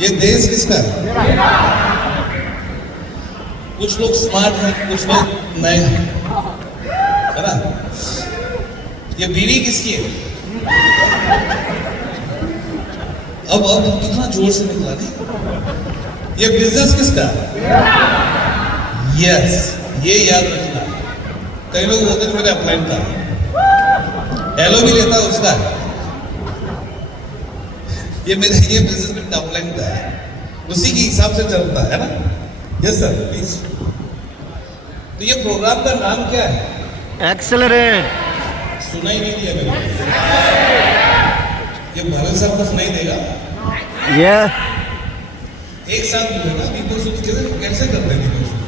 ये देश किसका है? कुछ लोग स्मार्ट हैं, कुछ लोग नए हैं, है ना? ये बीवी किसकी है? अब कितना जोर से निकला नहीं? ये बिजनेस किसका है? यस, ये याद रखना। कई लोग बोलते हैं मेरे अपलाइन का एलो भी लेता है उसका है। ये बिजनेस में डाउनलाइन का है, उसी के हिसाब से चलता है ना? Yes sir please. तो ये प्रोग्राम का नाम क्या है? एक्सेलरेट। सुना ही नहीं दिया मेरे को। ये भारत साहब को सुनाई देगा? ये एक साथ बोलेगा दीपक सूद कैसे करते हैं? दीपक सूद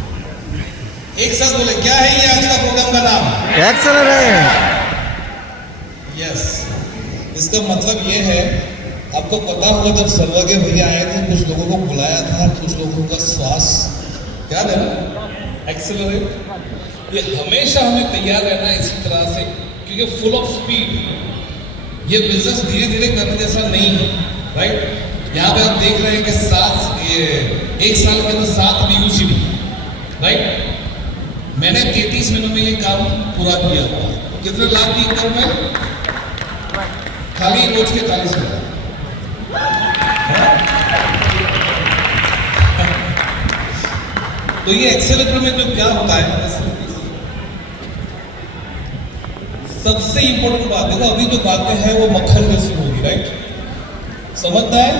एक साथ बोले, क्या है ये आज का प्रोग्राम का नाम? एक्सेलरेट। यस, इसका मतलब ये है, आपको पता होगा जब सर्वज्ञ भैया आए थे, कुछ लोगों को बुलाया था, कुछ लोगों का श्वास याद है ना? एक्सेलरेट। ये हमेशा हमें तैयार रहना है इसी तरह से, क्योंकि फुल ऑफ स्पीड ये बिजनेस धीरे धीरे करने जैसा नहीं है, राइट? यहाँ पे आप देख रहे हैं कि एक साल के अंदर 7 BUCD, राइट? मैंने 33 महीनों में ये काम पूरा किया हुआ। कितने लाख की इनकम है? खाली रोज के 40 हजार। तो ये एक्सेलेरेटर में जो क्या होता है, सबसे इंपॉर्टेंट बात देखो, अभी जो बातें हैं वो मक्खन जैसी होगी, राइट? समझता है?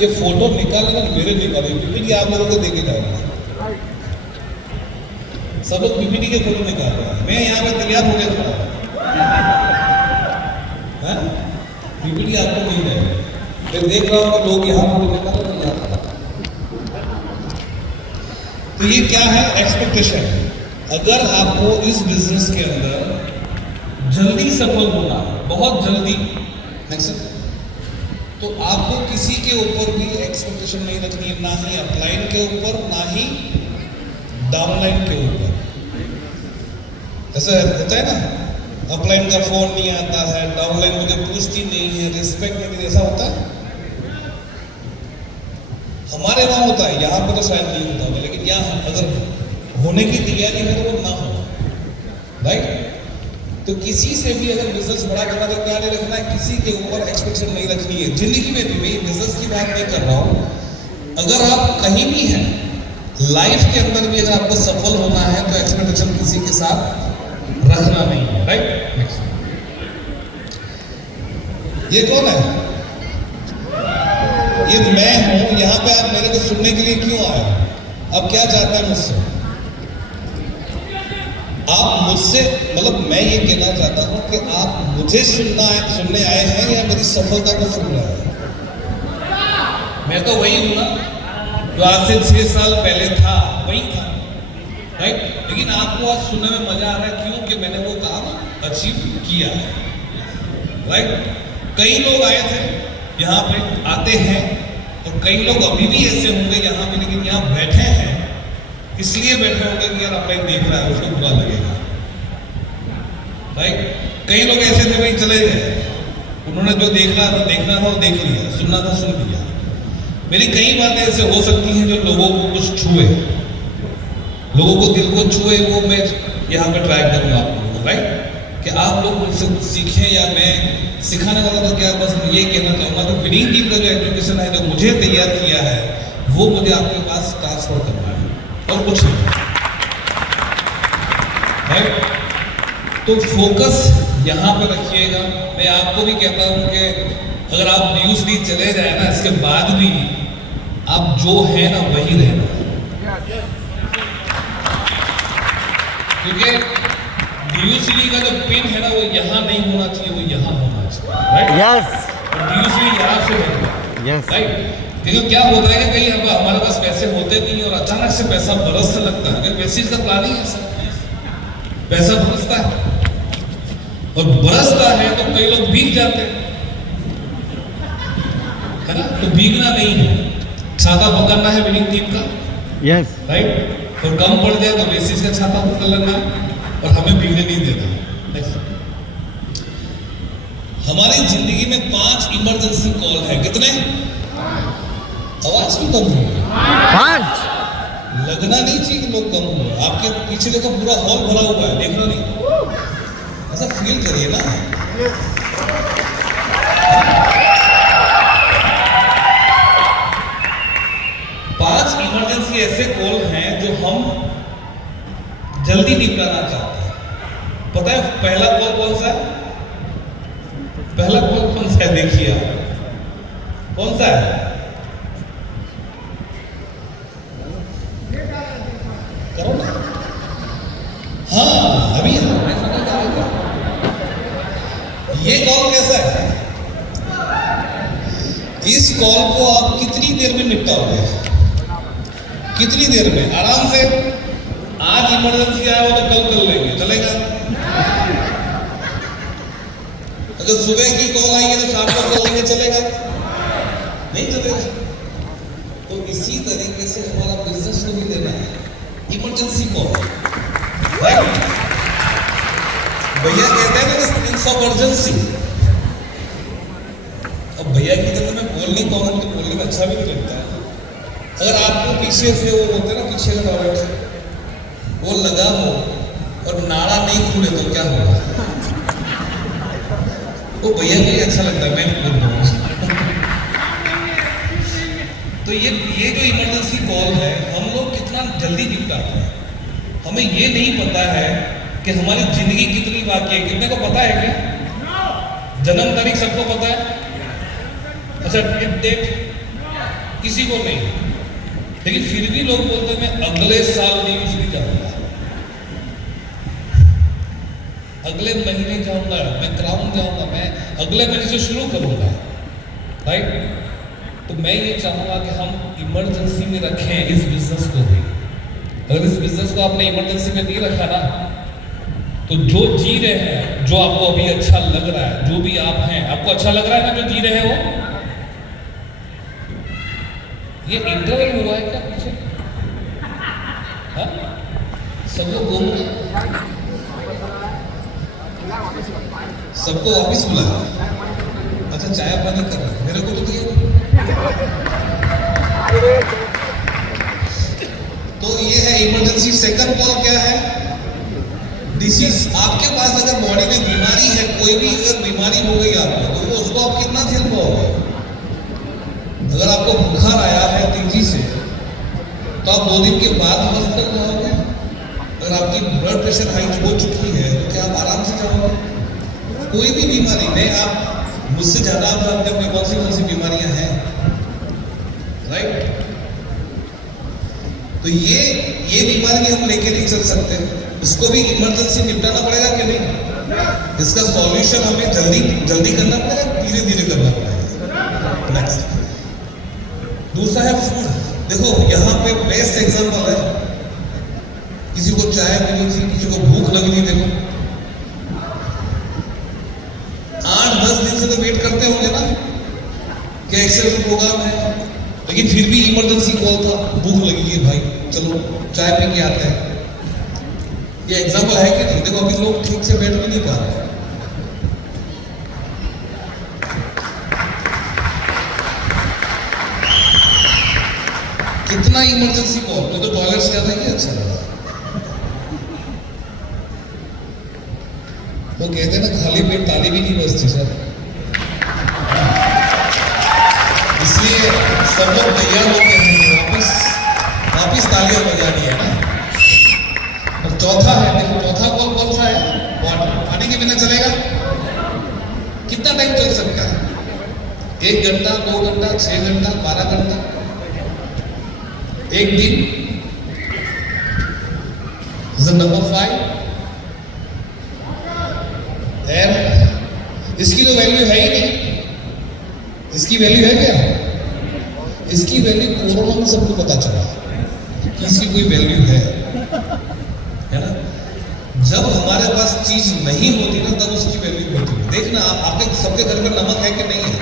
ये फोटो निकालेगा, मेरे निकाले पीपीटी आप लोगों को देके जाएगा। सब लोग पीपीटी के फोटो निकाल रहे हैं, मैं यहाँ पे तैयार हो गया खड़ा। पीपीटी आपको मिल जाएगा। मैं देख रहा हूँ कि लोग यहाँ फोटो निकाल रहे हैं। तो ये क्या है? एक्सपेक्टेशन। अगर आपको इस बिजनेस के अंदर जल्दी सफल होना है, बहुत जल्दी, तो आपको किसी के ऊपर भी एक्सपेक्टेशन नहीं रखनी है, ना ही अपलाइन के ऊपर, ना ही डाउनलाइन के ऊपर। ऐसा होता है ना, अपलाइन का फोन नहीं आता है, डाउनलाइन मुझे पूछती नहीं है, रिस्पेक्ट नहीं देती, ऐसा होता है? हमारे वहां होता है, यहाँ पे तो शायद नहीं होता होगा, लेकिन यहाँ अगर होने की तैयारी है तो वो ना हो, राइट? तो किसी से भी अगर बिजनेस बड़ा करना तो क्या नहीं रखना है, किसी के ऊपर एक्सपेक्टेशन नहीं रखनी है। जिंदगी में भी, मैं बिजनेस की बात नहीं कर रहा हूँ, अगर आप कहीं भी हैं लाइफ के अंदर भी, अगर आपको सफल होना है तो एक्सपेक्टेशन किसी के साथ रखना नहीं है, राइट? ये कौन है? ये मैं हूं। यहाँ पे आप मेरे को सुनने के लिए क्यों आए? अब क्या चाहते हैं मुझसे? आप मुझसे, मतलब मैं ये कहना चाहता हूं कि आप मुझे सुनने आए हैं या मेरी सफलता को सुन रहे हैं? मैं तो वही हूं ना जो आज से 6 साल पहले था, वही था, राइट? लेकिन आपको आज सुनने में मजा आ रहा है, क्यों? कि मैंने वो काम अचीव किया है, राइट? कई लोग आए थे यहाँ पे, आते हैं, और कई लोग अभी भी ऐसे होंगे यहाँ पे, लेकिन यहाँ बैठे हैं इसलिए बैठे होंगे कि यार अपलाइन देख रहा है, उसको बुरा लगेगा, राइट? कई लोग ऐसे थे भाई चले गए, उन्होंने जो देखना था वो देख लिया, सुनना था सुन लिया। मेरी कई बातें ऐसे हो सकती हैं जो लोगों को कुछ छुए, लोगों को दिल को छुए, वो मैं यहाँ पे ट्राई करूँगा आप लोगों को, राइट? कि आप लोग मुझसे कुछ सीखें, या मैं सिखाने वाला तो क्या, बस मैं ये कहना चाहूँगा कि विनिंग टीम का जो एजुकेशन है, जो मुझे तैयार किया है, वो मुझे आपके पास ट्रांसफर करना है और कुछ नहीं, राइट? तो फोकस यहाँ पे रखिएगा। मैं आपको भी कहता हूँ कि अगर आप BUCD चले जाए ना, इसके बाद भी आप जो है ना वही रहना, क्योंकि BUCD का जो पिन है ना वो यहाँ नहीं होना चाहिए, वो यहाँ होना चाहिए, राइट? यस। BUCD यहाँ से होगा, यस, राइट? देखो क्या होता है कि कहीं हमारे पास पैसे होते नहीं और अचानक से पैसा बरसने लगता है, वैसे इसका प्लानिंग है सर, पैसा बरसता है, और बरसता है तो कई लोग भीग जाते हैं, है ना? तो भीगना नहीं है, छाता पकड़ना है विनिंग टीम का, यस, राइट? और कम पड़ जाए तो बेसिस का छाता पकड़ लेना है और हमें भीगने नहीं देना। हमारी जिंदगी में 5 इमरजेंसी कॉल है। कितने? आवाज क्यों कम हुई? 5 लगना नहीं चाहिए कि लोग कम हुए। आपके पीछे देखो पूरा हॉल भरा हुआ है, देख रहे हो नहीं? ऐसा फील करिए ना। पांच इमरजेंसी ऐसे कॉल हैं जो हम जल्दी निपटाना चाहते हैं। पता है पहला कॉल कौन सा है? पहला कॉल कौन सा है? देखिए आप, कौन सा है? करो ना। हाँ, अभी ये कॉल कैसा है? इस कॉल को आप कितनी देर में निपटाओगे? कितनी देर में? आराम से। आज इमरजेंसी आया हो तो कल कर लेंगे, चलेगा? अगर सुबह की कॉल आई है तो शाम को कर लेंगे, चलेगा? नहीं चलेगा। तो इसी तरीके से हमारा बिजनेस को भी लेना है। Emergency call, right? भैया कहते हैं ना स्किल्स ऑफ अर्जेंसी। अब भैया की तरह मैं बोल नहीं पाऊंगा तो बोलने में अच्छा भी नहीं लगता है। अगर आपको पीछे से वो बोलते हैं ना, पीछे का टॉयलेट वो लगा हो और नाड़ा नहीं खुले तो क्या होगा? वो भैया को ही अच्छा लगता है, मैं बोल रहा हूँ। तो ये जो इमरजेंसी कॉल है, हम लोग कितना जल्दी निपटाते हैं। हमें ये नहीं पता है कि हमारी जिंदगी कितनी बाकी है। कितने को पता है क्या? जन्म तारीख सबको पता है? अच्छा, डेट किसी को नहीं, लेकिन फिर भी लोग बोलते हैं मैं अगले साल नहीं जाऊंगा, अगले महीने जाऊंगा, मैं क्राउन जाऊंगा, मैं अगले महीने से शुरू करूंगा, राइट? तो मैं ये चाहूंगा कि हम इमरजेंसी में रखें इस बिजनेस को भी। अगर इस बिजनेस को आपने इमरजेंसी में नहीं रखा ना, तो जो जी रहे हैं, जो आपको अभी अच्छा लग रहा है, जो भी आप हैं, आपको अच्छा लग रहा है ना जो जी रहे हो? ये इंटरवल हुआ है क्या पीछे? हाँ, सब लोग घूम गए, सबको वापिस बुलाया। अच्छा, चाय पानी कर रहा है, मेरे को तो दिया। तो ये है इमरजेंसी। सेकंड कॉल क्या है? डिसीज। आपके पास अगर बॉडी में बीमारी है, कोई भी अगर बीमारी हो गई आपको, तो उसको आप कितना झेल पाओगे? अगर आपको बुखार आया है तेजी से, तो आप 2 दिन के बाद हॉस्पिटल जाओगे। अगर आपकी ब्लड प्रेशर हाई हो चुकी है तो क्या आप आराम से जाओगे? कोई भी बीमारी में आप मुझसे ज्यादा आप जानते होंगे कौन सी बीमारियां हैं, राइट? तो ये बीमारी हम लेके नहीं चल सकते। इसको भी इमरजेंसी निपटाना पड़ेगा कि नहीं? इसका सॉल्यूशन हमें जल्दी करना पड़ेगा, धीरे धीरे करना पड़ेगा। नेक्स्ट, दूसरा है फूड। देखो यहाँ पे बेस्ट एग्जांपल है। किसी को चाय मिली थी, किसी को भूख लगी थी। देखो 8-10 दिन से तो वेट करते होंगे ना कि एक्सेल प्रोग्राम है, लेकिन फिर भी इमरजेंसी कॉल था, भूख लगी है भाई, चलो चाय पी के आते हैं। ये एग्जांपल है कि नहीं? देखो अभी लोग ठीक से बैठ भी नहीं पा रहे। कितना इमरजेंसी कॉल, मुझे तो टॉयलेट से ज्यादा ही अच्छा लगा। वो कहते हैं ना, खाली पेट ताली भी नहीं बजती सर। इसलिए सब लोग तैयार होते हैं, वापिस तालियां बजानी है ना। और चौथा है, देखो चौथा कॉल कौन सा है? वाटर। पानी के बिना चलेगा? कितना टाइम चल सकता है? 1 घंटा, 2 घंटा, 6 घंटा, 12 घंटा, 1 दिन। नंबर 5, इसकी तो वैल्यू है ही नहीं। इसकी वैल्यू है क्या? इसकी वैल्यू कोरोना में सबको पता चला कि इसकी कोई वैल्यू है ना? जब हमारे पास चीज नहीं होती ना, तब उसकी वैल्यू होती है। देखना आपके सबके घर में नमक है कि नहीं है?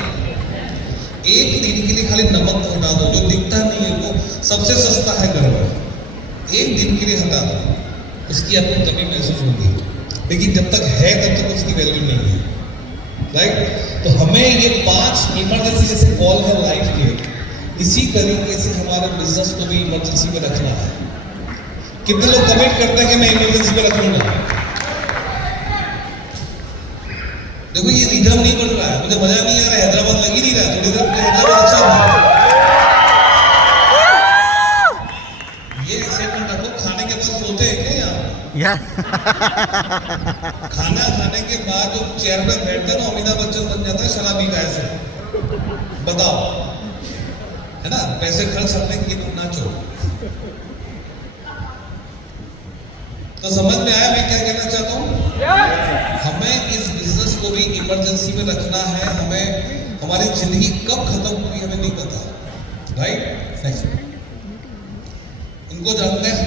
1 दिन के लिए खाली नमक को हटा दो, जो दिखता नहीं है वो सबसे सस्ता है घर में, 1 दिन के लिए हटा दो, उसकी आपको कमी महसूस होगी। लेकिन जब तक है तब तक उसकी वैल्यू नहीं है। राइट? तो हमें ये 5 इमरजेंसी जैसे कॉल है लाइफ के, इसी तरीके से हमारे बिजनेस को भी इमरजेंसी में रखना है। कितने लोग कमेंट करते हैं कि मैं इमरजेंसी में रखूंगा? देखो ये रिदम नहीं बन रहा है, मुझे मजा नहीं आ रहा, हैदराबाद लग ही नहीं रहा, थोड़ी देर हैदराबाद अच्छा हो। ये एक्साइटमेंट रखो, खाने के बाद सोते हैं क्या यहाँ? खाना खाने के बाद जो चेयर पे बैठते हैं ना, अमिताभ बच्चन बन जाता है शराबी का ऐसे। बताओ, है ना? पैसे खर्च करने के लिए तुम नाचो। तो समझ में आया मैं क्या कहना चाहता हूँ? हमें इस बिजनेस को भी इमरजेंसी में रखना है। हमें हमारी जिंदगी कब खत्म होगी हमें नहीं पता, राइट? नेक्स्ट इनको जानते हैं,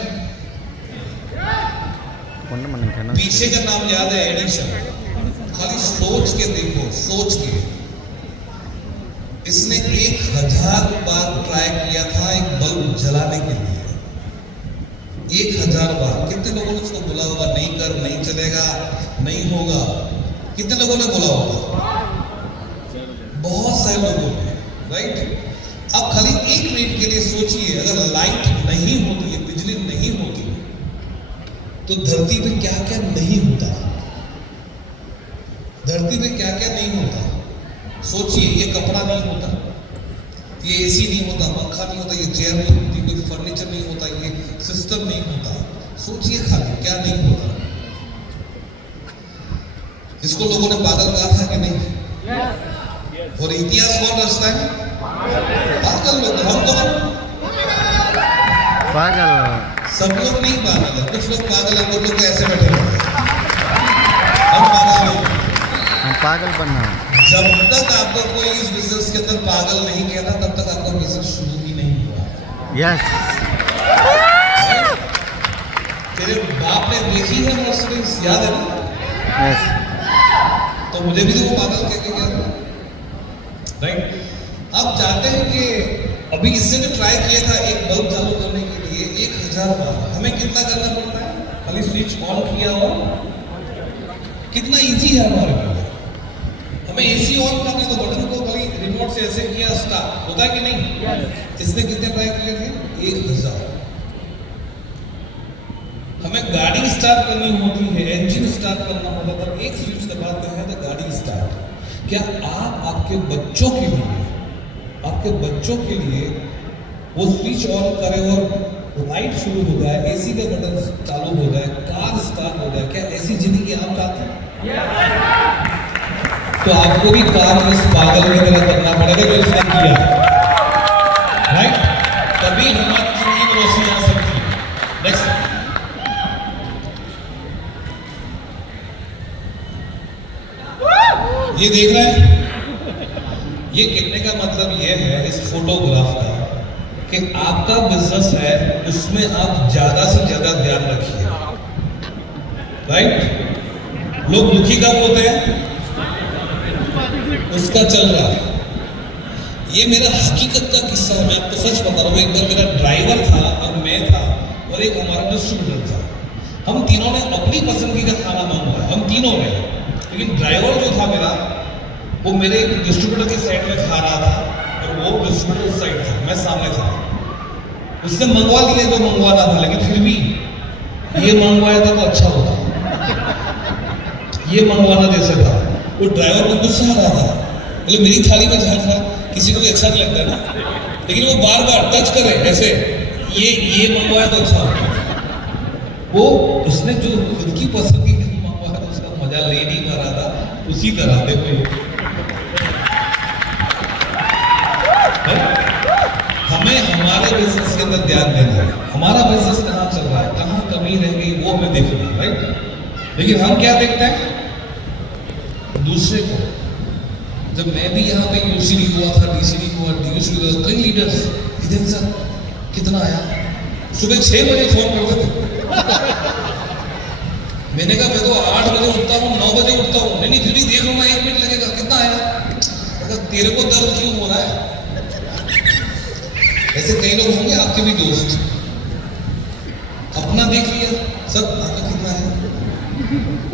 पीछे का नाम याद है एडिशन। खाली सोच के देखो, सोच के इसने 1000 बार ट्राई किया था एक बल्ब जलाने के लिए। 1000 बार। कितने लोगों ने उसको बोला होगा नहीं कर, नहीं चलेगा, नहीं होगा? कितने लोगों ने बोला होगा? बहुत सारे लोगों ने, राइट? अब खाली 1 मिनट के लिए सोचिए, अगर लाइट नहीं होती है, बिजली नहीं होती, तो धरती पे क्या क्या नहीं होता? धरती पे क्या क्या नहीं होता? सोचिए, ये कपड़ा नहीं होता, ये एसी नहीं होता, पंखा नहीं होता, ये चेयर नहीं होती, कोई फर्नीचर नहीं होता, ये सिस्टम नहीं होता। सोचिए खाली क्या नहीं होता। इसको लोगों ने पागल कहा था कि नहीं? और इतिहास कौन रचता है? पागल लोग। हम कौन? पागल। सब लोग नहीं पागल है, कुछ लोग पागल है, कुछ लोग ऐसे बैठे हुए हैं। हम पागल लोग। हम पागल बनना। जब तक आपको कोई इस बिजनेस के अंदर पागल नहीं कहता, तब तक आपका बिजनेस शुरू ही नहीं हुआ। यस। तेरे बाप ने देखी है मर्सिडीज, याद है ना? यस। तो मुझे भी तो वो पागल कह के गया था, राइट? अब जानते हैं कि अभी इससे जो ट्राई किया था एक बल्ब चालू करने के लिए 1000 बार, हमें कितना करना पड़ता है? खाली स्विच ऑन किया हो, कितना इजी है हमारे लिए। हमें एसी ऑन करना है तो बटन को खाली रिमोट से ऐसे किया, स्टार्ट होता है कि नहीं? इसने कितने ट्राई किए थे? 1000। हमें गाड़ी स्टार्ट करनी होती है, इंजन स्टार्ट करना होता है, तो एक स्विच दबाते हैं तो गाड़ी स्टार्ट। क्या आप आपके बच्चों के लिए वो स्विच ऑन करें और लाइट शुरू हो जाए, एसी का बटन चालू हो जाए, कार स्टार्ट हो जाए, क्या ऐसी जिंदगी आप चाहते हैं? तो आपको भी कार में इस पागल की तरह करना पड़ेगा जो इसने किया, राइट? तभी हमारी जिंदगी में रोशनी आ सकती है। नेक्स्ट ये देख रहे हैं, ये कहने का मतलब ये है इस फोटोग्राफ का कि आपका बिजनेस है, उसमें आप ज्यादा से ज्यादा ध्यान रखिए, राइट? लोग दुखी कब होते हैं? उसका चल रहा है। ये मेरा हकीकत का किस्सा है, मैं आपको सच बता रहा हूँ। एक बार मेरा ड्राइवर था और मैं था और एक हमारा डिस्ट्रीब्यूटर था। हम तीनों ने अपनी पसंदगी का खाना मंगवाया, हम तीनों ने। लेकिन ड्राइवर जो था मेरा, वो मेरे डिस्ट्रीब्यूटर के साइड में खा रहा था और वो डिस्ट्रीब्यूटर उस साइड था, मैं सामने था। उसने मंगवा लिया जो मंगवाना था, लेकिन फिर भी ये मंगवाया था तो अच्छा होता, ये मंगवाना जैसे था। वो ड्राइवर को गुस्सा आ रहा था, मतलब मेरी थाली में झांक रहा, किसी को भी अच्छा नहीं लगता ना, लेकिन वो बार बार टच करे ऐसे, ये मंगवाया तो अच्छा होता। वो उसने जो खुद की पसंद की मंगवाया था उसका मजा ले नहीं पा रहा था। उसी तरह देखो, हमें हमारे बिजनेस के अंदर ध्यान देना है। हमारा बिजनेस कहाँ चल रहा है, कहाँ कमी रह गई, वो हमें देखना है, राइट? लेकिन हम क्या देखते हैं? दूसरे को। जब मैं भी यहाँ पे यूसीडी हुआ था, डीसीडी हुआ, डीयूसी हुआ, कई लीडर्स इधर सर कितना आया, सुबह 6 बजे फोन करते थे। मैंने कहा मैं तो 8 बजे उठता हूँ, 9 बजे उठता हूँ। नहीं फिर भी देख लूंगा, 1 मिनट लगेगा, कितना आया? अगर तेरे को दर्द क्यों हो रहा है? ऐसे कई लोग होंगे आपके भी दोस्त, अपना देख लिया, सब आपका कितना है,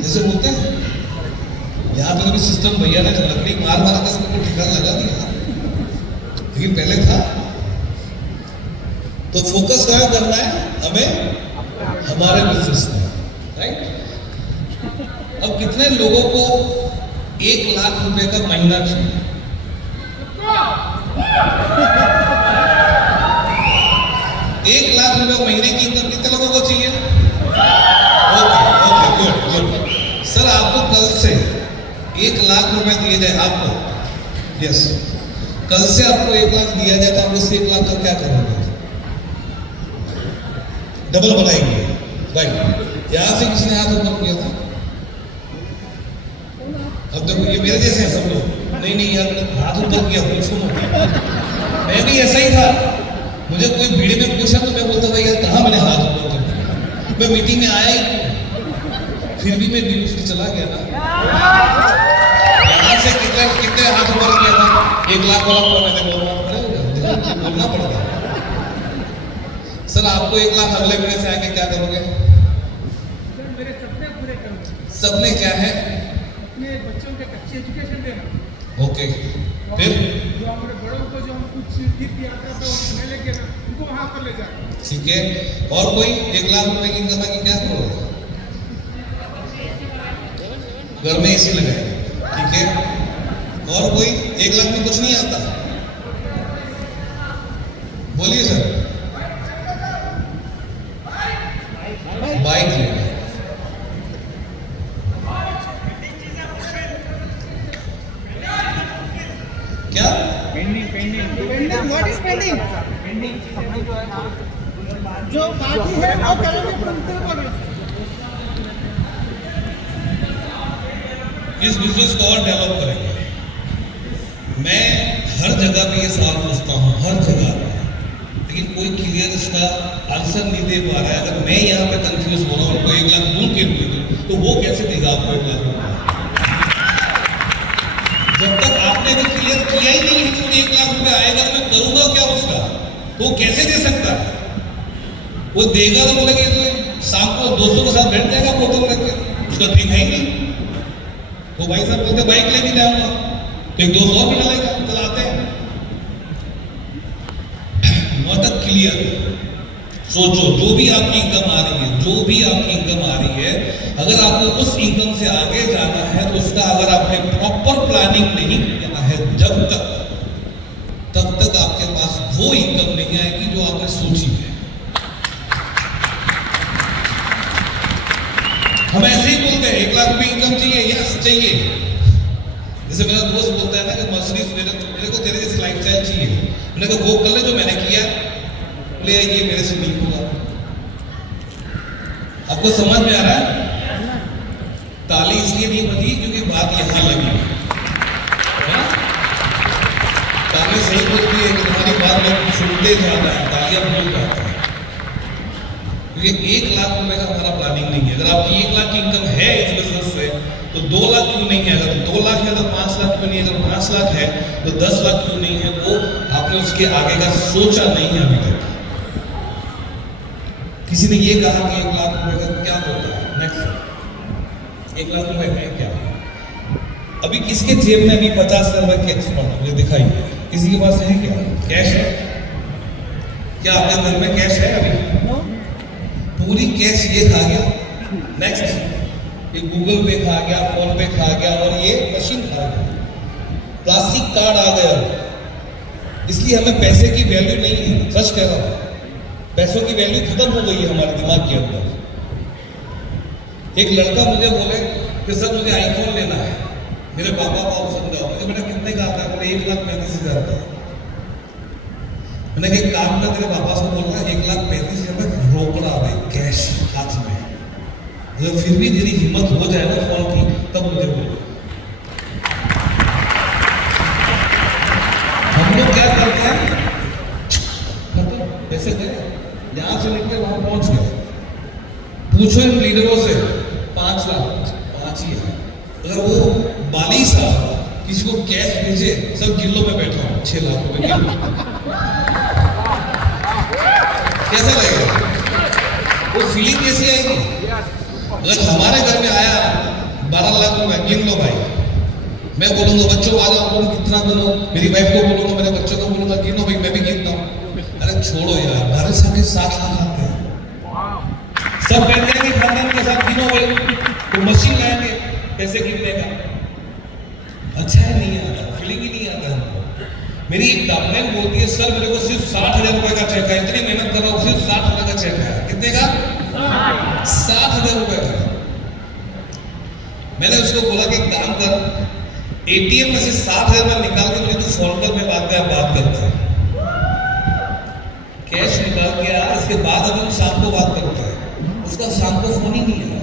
ऐसे बोलते हैं। यहाँ तो अभी सिस्टम भैया ने लकड़ी मार मार के सबको ठिकाना लगा दिया, लेकिन पहले था। तो फोकस कहाँ करना है हमें? हमारे बिजनेस में, राइट। अब कितने लोगों को 1 लाख रुपए का महीना चाहिए? 1 लाख रुपए महीने की इनकम कितने लोगों को चाहिए? Okay okay, good good. Sir आपको कल से 1 लाख रुपए दिए जाए आपको, यस, कल से आपको 1 लाख दिया जाए तो आप उससे 1 लाख का क्या करोगे? डबल बनाएंगे, राइट। यहां से किसने हाथ ऊपर किया था? अब देखो ये मेरे जैसे हैं सब लोग, नहीं नहीं यार हाथ ऊपर किया, पूछो मत। मैं भी ऐसा ही था, मुझे कोई भीड़ में पूछा तो मैं बोलता था यार कहाँ मैंने हाथ ऊपर कर दिया, मैं मीटिंग में आया ही, फिर भी मैं दिल से चला गया ना। यहाँ से कितने कितने हाथ ऊपर किया था? 1 लाख वाला को मैंने बोलना पड़ता। सर आपको 1 लाख अगले महीने से आएंगे, क्या करोगे? मेरे सपने पूरे करूंगा। सपने क्या है? अपने बच्चों के अच्छी एजुकेशन देना। ओके, फिर जो हमारे बड़ों को जो हम कुछ तीर्थ यात्रा पे मैं लेके ना उनको वहां पर ले जाना। ठीक है, और कोई 1 लाख रुपए की इनकम की क्या करोगे? घर में एसी लगाए, ठीक है। और कोई 1 लाख में कुछ नहीं आता? बोलिए सर। बाइक लेना, क्या? Pending what is pending? जो बाकी है वो करेंगे। इस बिजनेस को और डेवलप करेंगे। मैं हर जगह पे ये सवाल पूछता हूँ, हर जगह पे, लेकिन कोई क्लियर इसका आंसर नहीं दे पा रहा है। अगर मैं यहाँ पे कंफ्यूज हो रहा हूँ, उनको 1 लाख दूं के दूं, तो वो कैसे देगा आपको 1 लाख रुपया? जब तक आपने भी क्लियर किया ही नहीं है कि मुझे 1 लाख रुपया आएगा तो मैं करूंगा क्या उसका, तो वो कैसे दे सकता है? वो देगा तो बोलेगा तो शाम को दोस्तों के साथ बैठ जाएगा बोतल लेके, उसका देखा ही नहीं। वो भाई साहब बोलते बाइक लेके जाऊंगा, तो एक दोस्त और भी डालेगा, चलाते हैं। तक क्लियर सोचो, जो भी आपकी इनकम आ रही है, जो भी आपकी इनकम आ रही है, अगर आपको उस इनकम से आगे जाना है तो उसका अगर आपने प्रॉपर प्लानिंग नहीं किया है तब तक आपके पास वो इनकम नहीं आएगी जो आपने सोची है। हम ऐसे ही बोलते हैं 1 लाख रुपए इनकम चाहिए, यस चाहिए। जैसे मेरा दोस्त बोलता है ना कि मर्सिडीज मेरे को तेरे जैसी लाइफस्टाइल चाहिए। मैंने कहा वो कर ले जो मैंने किया, बोले ये मेरे से नहीं होगा। आपको समझ में आ रहा है? ताली इसलिए नहीं बजी क्योंकि बात यहां लगी है। ताली सही बोलती है कि तुम्हारी बात लोग सुनते ज्यादा है, तालियां बोल जाते हैं। क्योंकि 1 लाख रुपए का हमारा प्लानिंग नहीं है। अगर आपकी 1 लाख की इनकम है इस बिजनेस से, तो 2 लाख क्यों नहीं है? अगर 2 लाख है तो 5 लाख क्यों नहीं है? अगर 5 लाख है तो 10 लाख क्यों नहीं है? वो आपने उसके आगे का सोचा नहीं है अभी तक। किसी ने ये कहा कि 1 लाख रुपए का क्या होता है? नेक्स्ट 1 लाख रुपए है क्या? अभी किसके जेब में भी 50,000 रुपए कैश मुझे दिखाइए। किसी के पास है क्या? कैश है क्या? आपके घर में कैश है? अभी पूरी कैश ये खा गया। नेक्स्ट ये गूगल पे खा गया, फोन पे खा गया, और ये मशीन खा गया, प्लास्टिक कार्ड आ गया। इसलिए हमें पैसे की वैल्यू नहीं है, सच कह रहा हूं। पैसों की वैल्यू खत्म हो गई है हमारे दिमाग के अंदर। एक लड़का मुझे बोले कि सर मुझे आईफोन लेना है, मेरे पापा को समझाओ। मुझे बेटा कितने का आता है? बोले 1,35,000 का। मैंने कहा काम कर, तेरे पापा से बोल रहा 1,35,000 रोकड़ा आ गई कैश हाथ में। अगर फिर भी तेरी हिम्मत हो जाए ना फोन की, तब मुझे बोलो। हम लोग क्या करते हैं, खत्म पैसे गए, यहां से निकले वहां पहुंच गए। पूछो इन लीडरों से, 5 लाख 5 ही है। अगर वो बाली साहब किसी को कैश भेजे, सब गिल्लो में बैठा हूं 6 लाख रुपए कैसा लगेगा? वो फीलिंग कैसी आएगी? अगर हमारे घर में आया 12 लाख रुपए, गिन लो भाई, मैं बोलूंगा बच्चों आ जाओ, बोलो कितना गिनो, मेरी वाइफ को बोलूंगा, मेरे बच्चों को बोलूंगा गिनो भाई, मैं भी गिनता हूँ। अरे छोड़ो यार, हमारे साथ 7 लाख आते हैं, सब बैठ जाएंगे खानदान के साथ, गिनो भाई, तो मशीन लाएंगे पैसे गिनने का, अच्छा है नहीं आता, फीलिंग ही नहीं आता हमको। मेरी एक डाउनलाइन बोलती है सर मेरे को सिर्फ 60,000 रुपए का चेक है, इतनी मेहनत कर रहा हूँ, सिर्फ 60,000 का चेक है। कितने का? 60,000 रुपए का। मैंने उसको बोला कि काम कर, एटीएम में से 60,000 में निकाल के मुझे तो फोन पर में बात करते हैं, कैश निकाल के आ, इसके बाद अब हम शाम को बात करते हैं। उसका शाम को फोन ही नहीं आया,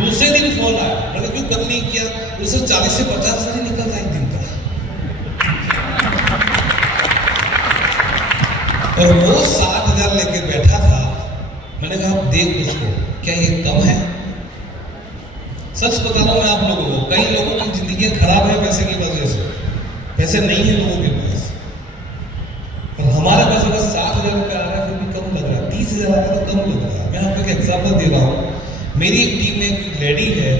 दूसरे दिन फोन आया, मैंने क्यों कल नहीं किया? उससे 40 से 50 नहीं निकलता एक दिन का, और वो 60,000 लेके बैठा था। मैंने कहा देख उसको, क्या ये कम है? सच बता रहा हूं मैं आप लोगों को, कई लोगों की जिंदगी खराब है पैसे की वजह से, पैसे नहीं है लोगों के पास, और हमारे पास अगर 60,000 रुपये आ रहा है फिर भी कम लग रहा है, 30,000 आ रहा है तो कम लग रहा है। मैं आपको एक एग्जाम्पल दे रहा हूँ, मेरी एक टीम में एक लेडी है,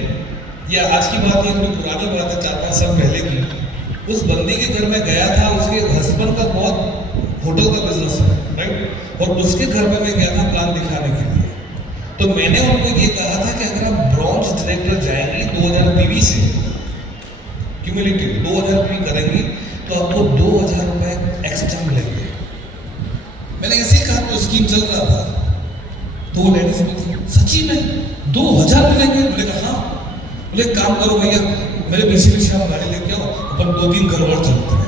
या आज की बात नहीं, थोड़ी पुरानी बात है, 4-5 साल पहले की। उस बंदी के घर में गया था, उसके हस्बैंड का बहुत होटल का बिजनेस है, राइट, और उसके घर में मैं गया था प्लान दिखाने के लिए। तो मैंने उनको ये कहा था कि अगर आप ब्रॉन्ज डायरेक्टर जाएंगे 2000 पीवी से, क्यूमुलेटिव 2000 पीवी करेंगी तो आपको 2000 रुपए एक्स्ट्रा मिलेंगे। मैंने ऐसे ही कहा, तो स्कीम चल रहा था, तो वो लेडीज बोली सच्ची में 2000 मिलेंगे? मैंने कहा हाँ। बोले काम करो भैया, मेरे पीछे आप गाड़ी लेके आओ, अपन 2-3 घर और चलते हैं।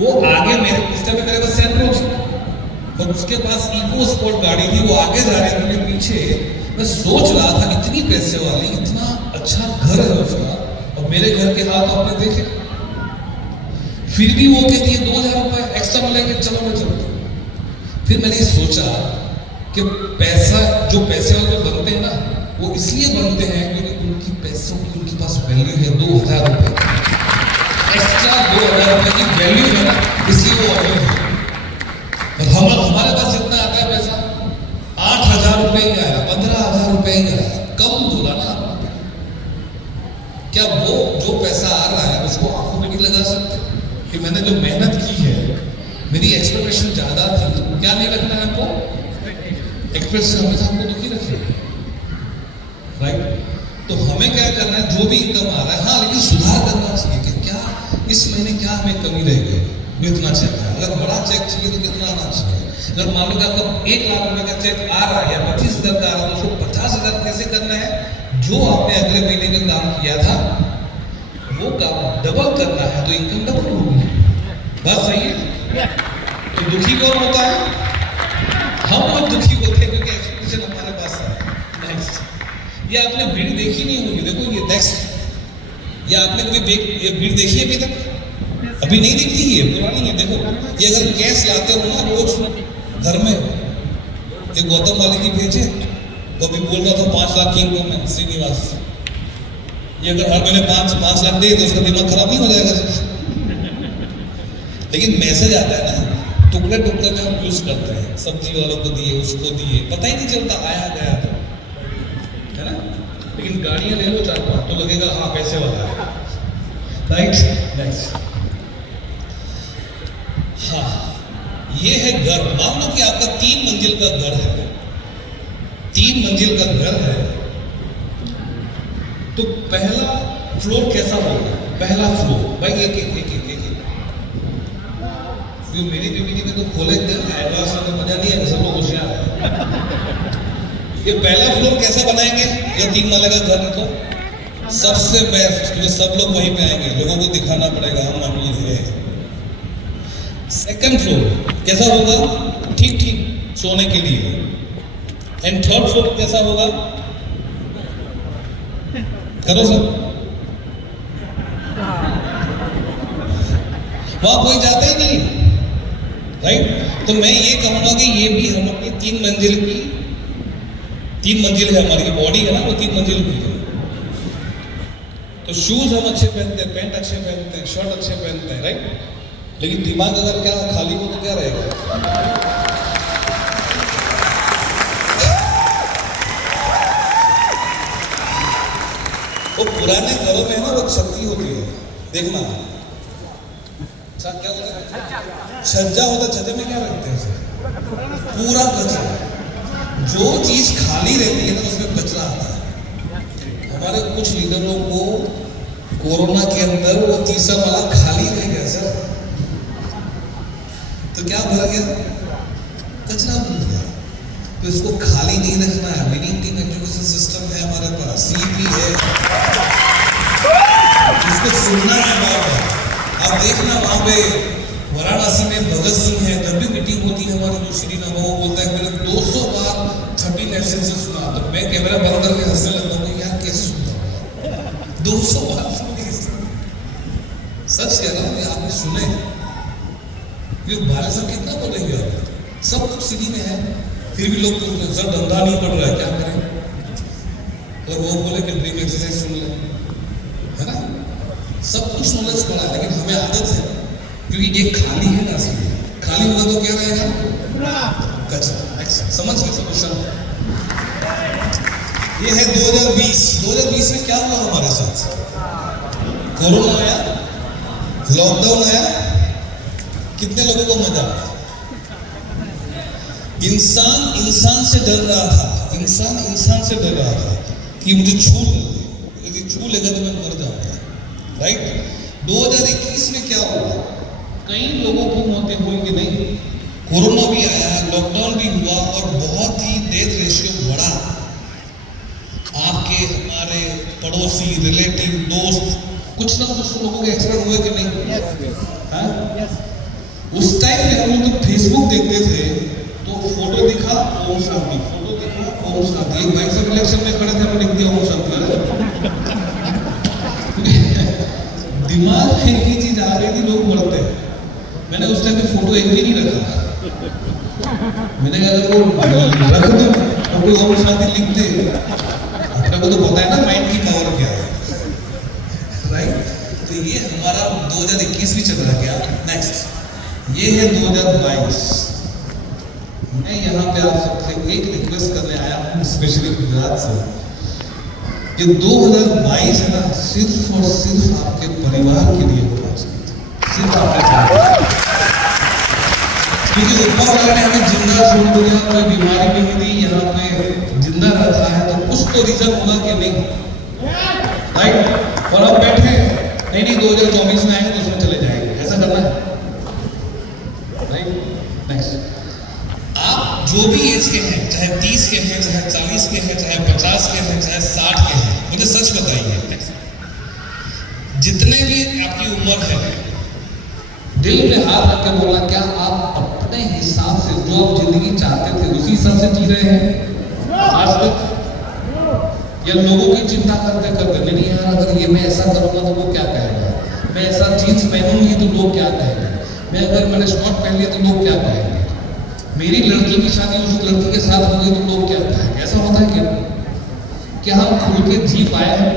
वो आगे मेरे पिछले में मेरे पास सैंड्रोज और उसके पास इको स्पोर्ट गाड़ी थी, वो आगे जा रहे थे, मेरे पीछे। मैं सोच रहा था इतनी पैसे वाली, इतना अच्छा घर है उसका, और मेरे घर के हाल आपने देखे, फिर भी वो कहती है 2000 रुपए एक्स्ट्रा मिलेंगे, चलो मैं चलता हूँ। फिर मैंने सोचा कि पैसा, जो पैसे वाले बनते हैं ना, वो इसलिए बनते हैं क्योंकि उनकी पैसों की उनके पास वैल्यू है। 2000 रुपए एक्स्ट्रा, 2000 रुपए की वैल्यू है ना, इसलिए वो ऑर्डर है। और हमारे पास जितना आता है पैसा, 8,000 रुपए ही आया, 15,000 रुपए ही आया, कम बोला ना। क्या वो जो पैसा आ रहा है उसको आंखों में नहीं लगा सकते कि मैंने जो मेहनत की है, मेरी एक्सपेक्टेशन ज्यादा थी? क्या नहीं रखना है आपको? एक्सपेक्टेशन हमेशा आपको दुखी रखेगा, राइट? तो हमें क्या करना है, जो भी इनकम आ रहा है, हाँ, लेकिन सुधार करना चाहिए कि क्या इस महीने क्या हमें कमी रह गई, इतना चेक है। अगर बड़ा चेक चाहिए तो कितना आना चाहिए? अगर मान लो कि आपका 1 लाख रुपए का चेक आ रहा है या 25,000 का आ रहा है, तो उसको 50,000 कैसे करना है? जो आपने अगले महीने में काम किया था वो काम डबल करना है, तो इनकम डबल होगी। बात सही है? तो दुखी कौन होता है? हम लोग दुखी होते हैं क्योंकि एक्सपेक्टेशन हमारे पास है। नेक्स्ट, ये आपने भीड़ देखी नहीं होगी, देखो ये नेक्स्ट, ये आपने कभी ये भीड़ देखी है अभी तक? अभी नहीं दिखती, है पुरानी है। देखो ये अगर कैश लाते हो ना रोज घर में, ये गौतम वाले की भेजे, तो अभी बोल रहा था 5 लाख की इनकम है श्रीनिवास, ये अगर हर महीने 5 लाख दे तो उसका दिमाग खराब नहीं हो जाएगा? लेकिन मैसेज आता है ना, टुकड़े टुकड़े में हम यूज करते हैं, सब्जी वालों को दिए, उसको दिए, पता ही नहीं चलता आया गया तो, है ना? लेकिन गाड़ियां ले लो 4-5 तो लगेगा हाँ पैसे वाला है, राइट? नेक्स्ट, हाँ, ये है घर। मान लो कि आपका 3 मंजिल का घर है, 3 मंजिल का घर है, तो पहला फ्लोर कैसा होगा? पहला फ्लोर भाई एक मेरी ड्यूटी में तो खोले एडवांस में मजा नहीं है, सब लोग होशियार है। ये पहला फ्लोर कैसा बनाएंगे? ये 3 माले का घर है तो सबसे बेस्ट, क्योंकि सब लोग वहीं पे आएंगे, लोगों को दिखाना पड़ेगा हम अमीर है। सेकंड फ्लोर कैसा होगा? ठीक ठीक सोने के लिए। एंड थर्ड फ्लोर कैसा होगा? करो सर, वहां कोई जाता ही नहीं, राइट? तो मैं ये कहूंगा कि ये भी हम अपनी 3 मंजिल है, हमारी बॉडी है ना वो 3 मंजिल की है। तो शूज हम अच्छे पहनते हैं, पैंट अच्छे पहनते हैं, शर्ट अच्छे पहनते हैं, राइट? लेकिन दिमाग अगर क्या खाली हो तो क्या रहेगा? वो पुराने घरों में ना वो छत्ती होती है, देखना क्या होता है, छज्जा होता है। छज्जे में क्या रखते हैं? पूरा कचरा, जो चीज खाली रहती है ना उसमें कचरा आता है। हमारे कुछ लीडरों को कोरोना के अंदर वो तीसरा वाला खाली रह गया सर, तो क्या भर गया? कचरा भर गया। तो इसको खाली नहीं रखना है। विनिंग टीम एजुकेशन सिस्टम है हमारे पास, सीपी है, इसको सुनना है बार। आप देखना वहां पे वाराणसी में भगत सिंह है, जब भी मीटिंग होती है हमारे जो श्री नमो बोलता है मैंने 200 बार 13 एसेंस से सुना, तो मैं कैमरा बंद करके हंसने लगता हूँ यार कैसे सुनता हूँ 200 बार। सच कह रहा हूँ, आपने सुने ये बाल साहब कितना बोलेंगे? आप सब कुछ सीधी में है, फिर भी लोग बोलते सर धंधा नहीं पड़ रहा है, क्या करें? और वो बोले कि ब्रीथिंग एक्सरसाइज सुन ले, है ना? सब कुछ नॉलेज पड़ा है, लेकिन हमें आदत है क्योंकि ये खाली है ना, खाली होगा तो क्या रहेगा? कचरा। समझ गए सोल्यूशन? ये है 2020 में क्या हुआ हमारे साथ? कोरोना आया, लॉकडाउन आया, कितने लोगों को मजा आया? इंसान से डर रहा था, इंसान से डर रहा था कि मुझे छू लेगा तो मैं मर जाऊंगा, राइट? 2021 में क्या हुआ? कई लोगों की मौतें हुई कि नहीं? कोरोना भी आया, लॉकडाउन भी हुआ और बहुत ही डेथ रेशियो बढ़ा। आपके हमारे पड़ोसी, रिलेटिव, दोस्त, कुछ ना कुछ लोगों के एक्सीडेंट हुए कि नहीं? उस टाइम पे हम लोग फेसबुक देखते थे तो फोटो दिखा ओम शांति, फोटो दिखा ओम शांति। एक भाई साहब इलेक्शन में खड़े थे, हमने लिख दिया ओम शांति। दिमाग में एक ही चीज आ रही थी, लोग मरते हैं। मैंने उस टाइम पे फोटो एक भी नहीं रखा। मैंने कहा वो रख दो फोटो ओम शांति लिख दे, अपने को तो पता है ना माइंड की पावर क्या है, राइट? तो ये हमारा 2021 भी चला गया। नेक्स्ट ये है 2022। मैं यहाँ पे आप सबसे एक रिक्वेस्ट करने आया हूँ, स्पेशली गुजरात से। ये 2022 है ना, सिर्फ और सिर्फ आपके परिवार के लिए होना चाहिए, सिर्फ आपके परिवार। क्योंकि ऊपर वाले ने हमें जिंदा छोड़ दिया, कोई बीमारी नहीं दी, यहाँ पे जिंदा रखा है, तो कुछ तो रीजन होगा कि नहीं, राइट? और अब बैठे नहीं 2024 में आएंगे तो उसमें चले जाएंगे, ऐसा करना है, राइट? नेक्स्ट, आप जो भी एज के हैं, चाहे 30 के हैं, चाहे 40 के हैं, चाहे 50 के हैं, चाहे 60 के हैं, मुझे सच बताइए, जितने भी आपकी उम्र है, दिल पे हाथ रख के बोलना, क्या आप अपने हिसाब से जो आप जिंदगी चाहते थे उसी हिसाब से जी रहे हैं आज तक? या लोगों की चिंता करते करते नहीं यार अगर ये मैं ऐसा करूंगा तो वो क्या कहेगा, मैं ऐसा जीन्स पहनूंगी तो लोग क्या कहेंगे, मैं अगर मैंने शॉर्ट पहन लिया तो लोग क्या कहेंगे, मेरी लड़की की शादी उस लड़की के साथ होगी तो लोग क्या कहेंगे? ऐसा होता है क्या हम खुल के जी पाए हैं?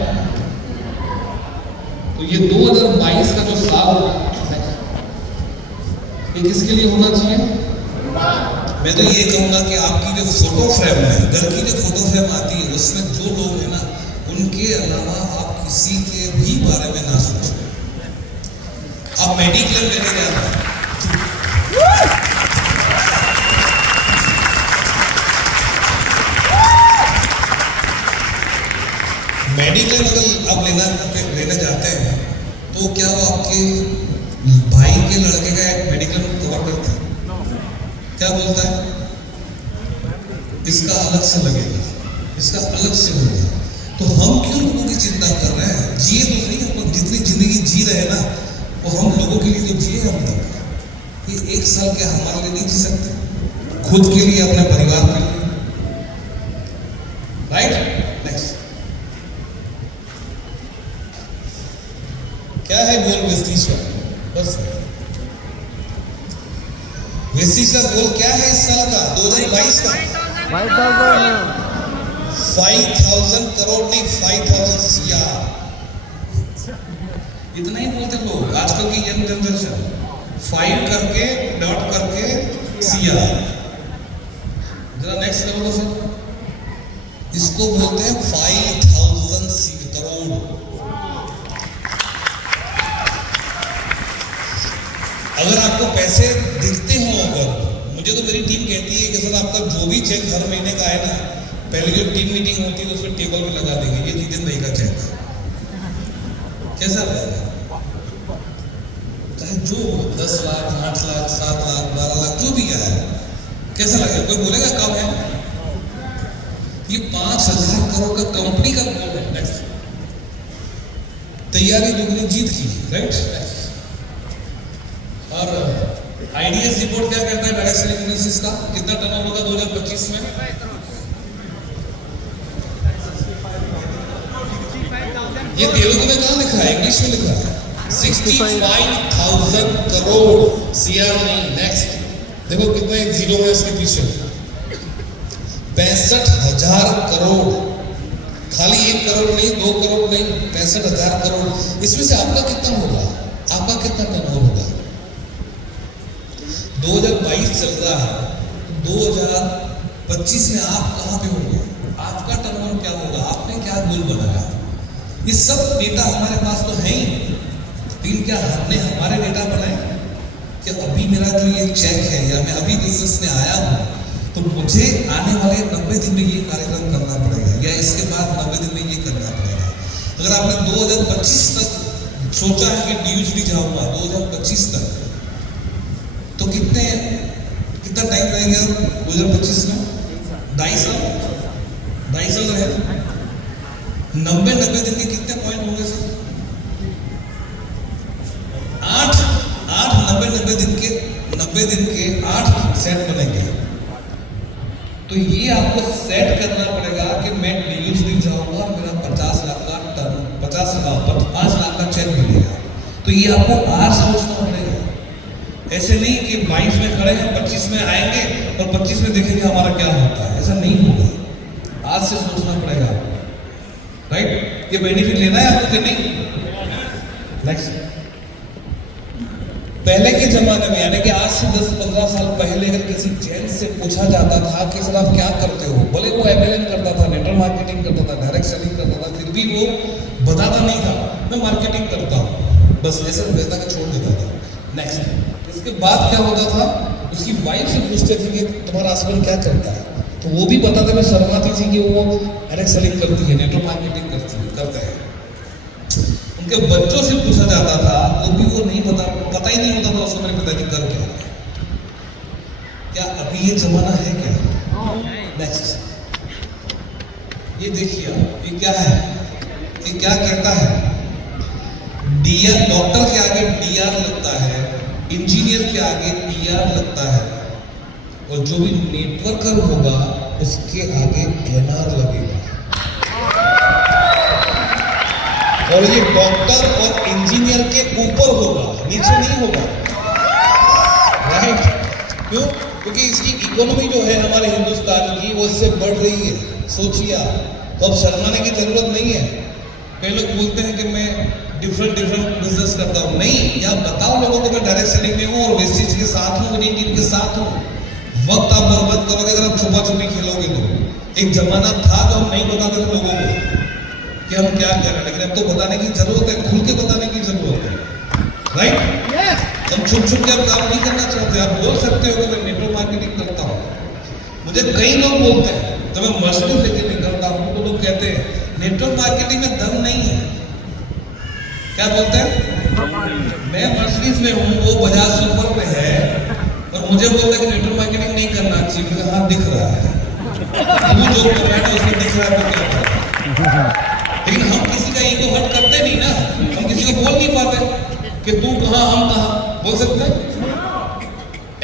तो ये 2022 का जो साल होगा ये किसके लिए होना चाहिए? मैं तो ये कहूंगा कि आपकी जो फोटो फ्रेम है, घर की जो फोटो फ्रेम आती है, उसमें जो लोग हैं ना, उनके अलावा आप किसी के भी बारे में ना सोचें। आप मेडिक्लेम लेने जाते हैं, मेडिक्लेम अगर आप लेने जाते हैं तो क्या वो आपके भाई के लड़के का मेडिक्लेम कवर करता है? क्या बोलता है? इसका अलग से लगेगा, इसका अलग से होगा। तो हम क्यों लोगों की चिंता कर रहे हैं? जिए तो सही, हम जितनी जिंदगी जी रहे हैं ना, वो हम लोगों के लिए तो जिए। हम तक ये 1 साल के हमारे लिए नहीं जी सकते, खुद के लिए, अपने परिवार के लिए, राइट? नेक्स्ट, क्या है गोल वेस्टीज का? बस वेस्टीज का गोल क्या है इस साल का 2022 का? 5,000 करोड़ नहीं, 5,000 CR। इतना ही बोलते लोग आजकल की यंग जनरेशन, 5 करके डॉट करके CR। जरा नेक्स्ट करो तो सर, इसको बोलते हैं 5,000 करोड़। अगर आपको पैसे दिखते हो, अगर मुझे तो मेरी टीम कहती है कि सर आपका जो भी चेक हर महीने का है ना, पहले जो टीम मीटिंग होती है उसमें टेबल पे लगा देंगे, ये जितेंद्र भाई का चेक कैसा लगेगा? चाहे जो 10 लाख 8 लाख 7 लाख 12 लाख जो भी आया, कैसा लगेगा? कोई बोलेगा कम है? ये 5,000 करोड़ का कंपनी का गोल है। नेक्स्ट, तैयारी दुगनी जीत की, राइट? और आईडीएस रिपोर्ट क्या कहता है डायरेक्ट सेलिंग बिजनेस का? कितना टर्नओवर होगा 2025 में? ये तेलुगु में कहाँ लिखा है? इंग्लिश में लिखा है 65,000 करोड़। सीआर नहीं। नेक्स्ट देखो कितना एक जीरो है इसके पीछे, 65,000 करोड़। खाली 1 करोड़ नहीं, 2 करोड़ नहीं, 65,000 करोड़। इसमें से आपका कितना होगा? आपका कितना टर्नओवर होगा? 2022 चल रहा है, 2025 में आप कहां पे होंगे? आपका टर्नओवर क्या होगा? आपने क्या गोल बनाया? ये सब डेटा हमारे पास तो है ही, लेकिन क्या हमने हमारे डेटा बनाए कि अभी मेरा जो ये चेक है या मैं अभी बिजनेस में आया हूं तो मुझे आने वाले 90 दिन में ये कार्यक्रम करना पड़ेगा या इसके बाद 90 दिन में ये करना पड़ेगा। अगर आपने 2025 तक सोचा है कि DUGD जाऊंगा 2025 तक, तो कितना टाइम रहेगा 2025 में? 2.5 साल रहेगा। 90 दिन के कितने पॉइंट होंगे सर? 8 90 दिन के 8 सेट बनेंगे। तो ये आपको सेट करना पड़ेगा कि मैं DUGD जाऊंगा और मेरा 50 लाख का टर्न 5 लाख का चेक मिलेगा। तो ये आपको आज सोचना पड़ेगा। ऐसे नहीं कि 22 में खड़े हैं 25 में आएंगे और 25 में देखेंगे हमारा क्या होता है, ऐसा नहीं होगा। आज से सोचना पड़ेगा, राइट? ये बेनिफिट लेना है आपको कि नहीं? नेक्स्ट, पहले के जमाने में यानी कि आज से 10-15 साल पहले अगर किसी जेंट्स से पूछा जाता था कि सर आप क्या करते हो, बोले वो MLM करता था, नेटवर्क मार्केटिंग करता था, डायरेक्ट सेलिंग करता था, फिर भी वो बताता नहीं था मैं मार्केटिंग करता हूँ, बस ऐसे बता के छोड़ देता था। नेक्स्ट, इसके बाद क्या होता था, उसकी वाइफ से पूछते थे कि तुम्हारा हस्बैंड क्या करता है, तो वो भी बताते में शर्माती थी कि वो डायरेक्ट सेलिंग करती है, नेटवर्क मार्केटिंग करते हैं। उनके बच्चों से पूछा जाता था वो भी वो नहीं पता ही नहीं होता था उसको मेरे पिताजी कर क्या है। क्या अभी ये जमाना है क्या? नेक्स्ट, ये देखिए ये क्या है, ये क्या कहता है? DR, डॉक्टर के आगे DR लगता है, इंजीनियर के आगे ER लगता है, और जो भी नेटवर्कर होगा उसके आगे NR लगेगा। और ये डॉक्टर और इंजीनियर के ऊपर होगा, नीचे नहीं होगा, राइट? क्यों? क्योंकि इसकी इकोनॉमी जो है हमारे हिंदुस्तान की वो इससे बढ़ रही है। सोचिए आप, तो अब शर्माने की जरूरत नहीं है। कई लोग बोलते हैं कि मैं डिफरेंट बिजनेस करता हूँ। नहीं, या बताओ लोगों को मैं डायरेक्ट सेलिंग में हूँ और वेस्टेज के साथ हूँ, मेरी टीम के साथ हूँ। वक्त आप बर्बाद करोगे अगर आप छुपा छुपी खेलोगे तो। एक जमाना था जो हम नहीं बताते थे लोगों को कि हम क्या कर रहे हैं, लेकिन अब तो बताने की जरूरत है, खुल के बताने की जरूरत है, राइट? हम छुप के अब काम नहीं करना चाहते। आप बोल सकते हो कि मैं नेटवर्क मार्केटिंग करता हूँ। मुझे कई लोग बोलते हैं जब मैं मर्सिडीज लेके निकलता हूँ तो लोग कहते हैं नेटवर्क मार्केटिंग में दम नहीं है। क्या बोलते हैं? मैं मर्सिडीज में हूँ, वो बजाज सुपर पे है, और मुझे बोलते हैं कि नेटवर्क मार्केटिंग नहीं करना चाहिए। हाँ, दिख रहा है, तू जो कर रहा है उसमें दिख रहा है तो क्या है? लेकिन हम किसी का ईगो हर्ट करते नहीं ना, हम किसी को बोल नहीं पाते कि तू कहां हम कहां, बोल सकते हैं?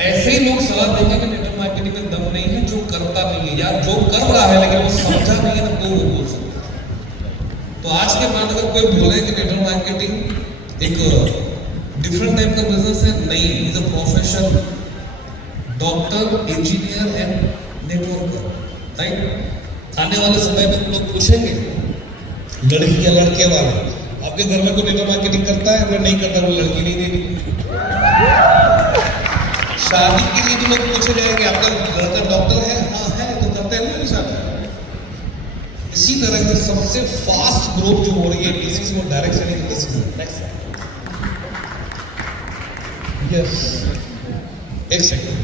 ऐसे ही लोग सलाह देंगे कि नेटवर्क मार्केटिंग में दम नहीं है, जो करता नहीं है, या जो कर रहा है लेकिन वो समझा नहीं है ना, तो वो बोल सकते। तो आज के बाद अगर कोई बोले कि नेटवर्क मार्केटिंग एक डिफरेंट टाइप का बिजनेस है, नहीं, is a profession. Doctor, engineer and networker, right? आने वाले समय में लोग पूछेंगे लड़की या लड़के वाले, आपके घर में कोई नेटवर्क मार्केटिंग करता है? अगर नहीं करता, वो लड़की नहीं देनी। शादी के लिए भी लोग पूछे जाएंगे आपका लड़का डॉक्टर है? हाँ है, तो करते हैं ना शादी। इसी तरह से सबसे फास्ट ग्रोथ जो हो रही है DCC वो डायरेक्ट सेलिंग। नेक्स्ट यस, एक सेकंड,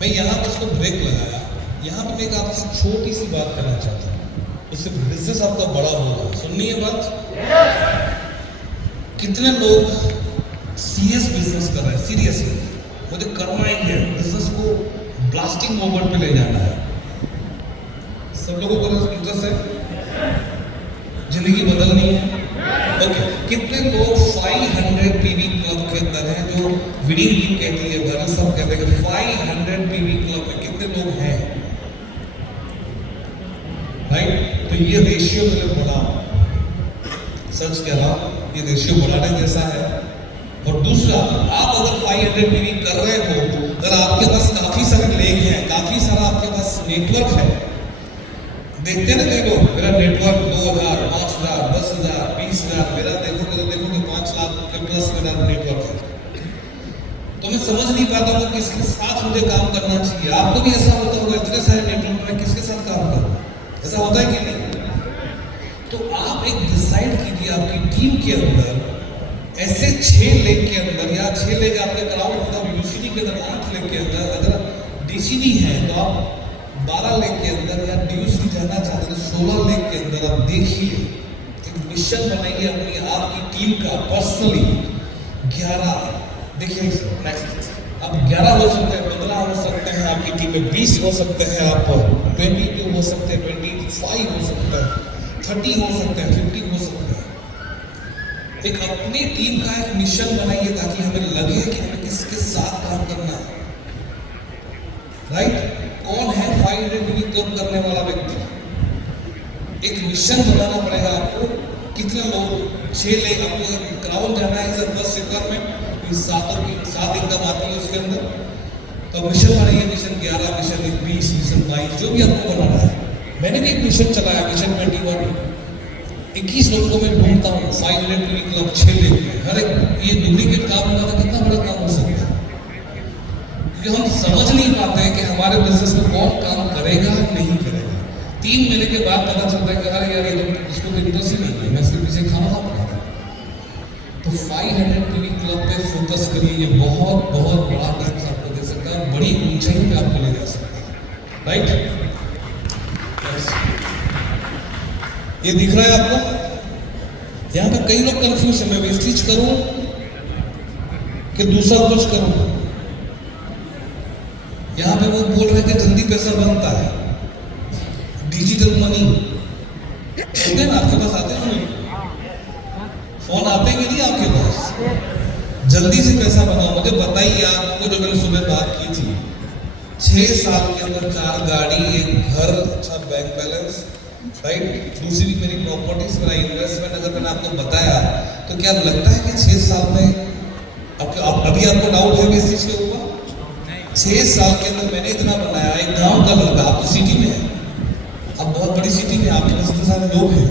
मैं यहाँ पर उसको ब्रेक लगाया। यहाँ पर मैं एक आपसे छोटी सी बात करना चाहता हूँ, उससे बिजनेस आपका बड़ा होगा। सुननी है बात? कितने लोग सीरियस बिजनेस कर रहे हैं? सीरियसली मुझे करना ही है, बिजनेस को ब्लास्टिंग मोमेंट पे ले जाना है। सब लोगों को इंटरेस्ट है, जिंदगी बदलनी है। ओके, कितने लोग 500 पीवी क्लब के अंदर हैं, जो विनिंग टीम कहती है, भरत साहब कहते हैं कि 500 पीवी क्लब में कितने लोग हैं? राइट? तो ये रेशियो मैंने बढ़ा, सच कह रहा हूं, ये रेशियो बढ़ाने जैसा है। और दूसरा, आप अगर 500 पीवी कर रहे हो, अगर आपके पास काफी सारे लेग हैं, काफी सारा आपके पास नेटवर्क है, देखते ना कई लोग, मेरा नेटवर्क 2000, 5000, 10,000, 20,000, मेरा देखोगे तो देखोगे 5 लाख के प्लस मेरा नेटवर्क है। तो मैं समझ नहीं पाता हूँ किसके साथ मुझे काम करना चाहिए। आपको भी ऐसा होता होगा, इतने सारे नेटवर्क में किसके साथ काम करूँ? ऐसा होता है कि नहीं? तो आप एक डिसाइड कीजिए आपकी टीम के अंदर ऐसे 6 लेग के अंदर, या 6 लेग आपके क्राउड मतलब यूसीडी के अंदर 8 लेग के अंदर, अगर डीसीडी है तो आप 12 लेग के अंदर, या डीयूसी जाना चाहते हैं 16 लेग के अंदर। आप देखिए, एक मिशन बनाइए अपनी, आपकी टीम का पर्सनली 11, देखिए नेक्स्ट, आप 11 हो सकते हैं, 15 हो सकते हैं, आपकी टीम में 20 हो सकते हैं, आप 22 हो सकते हैं, 25 हो सकते हैं, 30 हो सकते हैं, 50 हो सकते हैं। एक अपनी टीम का एक मिशन बनाइए ताकि हमें लगे कि हमें किसके साथ काम करना है। राइट? कौन है 500 पीवी क्लब करने वाला व्यक्ति? एक मिशन बनाना पड़ेगा आपको। कितने लोग 6 लेग, आपको क्राउड जाना है सर 10 रिक्वायरमेंट, 7 इनकम आती है उसके अंदर, तो मिशन बनाइए, मिशन 11, मिशन 20, मिशन 22, जो भी आपको बनाना है। मैंने भी एक मिशन चलाया, मिशन 21, 21 लोगों को मैं ढूंढता हूँ 500 पीवी क्लब 6 लेग में। हर एक ये डुप्लीकेट काम होगा तो कितना बड़ा काम हो सकता है? क्योंकि हम समझ नहीं पाते हैं कि हमारे बिजनेस में कौन काम करेगा नहीं करेगा। 3 महीने के बाद पता चलता है कि अरे यार, ये तो इसको इंटरेस्ट ही नहीं है, मैं इसके पीछे खाना पड़ा। तो 500 पीवी क्लब पे फोकस करिए, ये बहुत बहुत बड़ा बिजनेस आपको दे सकता है, बड़ी ऊंचाई पे आपको ले जा सकता है। राइट? ये दिख रहा है आपको? यहाँ पे कई लोग कंफ्यूज है, मैं वेस्टेज करूं कि दूसरा कुछ करूं। यहाँ पे वो बोल रहे हैं कि जल्दी पैसा बनता है, डिजिटल मनी होते ना आपके पास, आते हैं फोन आते हैं कि नहीं आपके पास? जल्दी से पैसा बनाओ। मुझे बताइए आपको, जो मैंने सुबह बात की थी, 6 साल के अंदर 4 गाड़ी, एक घर, अच्छा बैंक बैलेंस, राइट, दूसरी मेरी प्रॉपर्टीज, मेरा इन्वेस्टमेंट, अगर मैंने आपको बताया तो क्या लगता है कि 6 साल में अभी आपको डाउट है इस चीज के ऊपर? 6 साल के अंदर मैंने इतना बनाया। एक गांव का लड़का, आप तो सिटी में है, आप बहुत बड़ी सिटी में, आपके पास इतने सारे लोग हैं।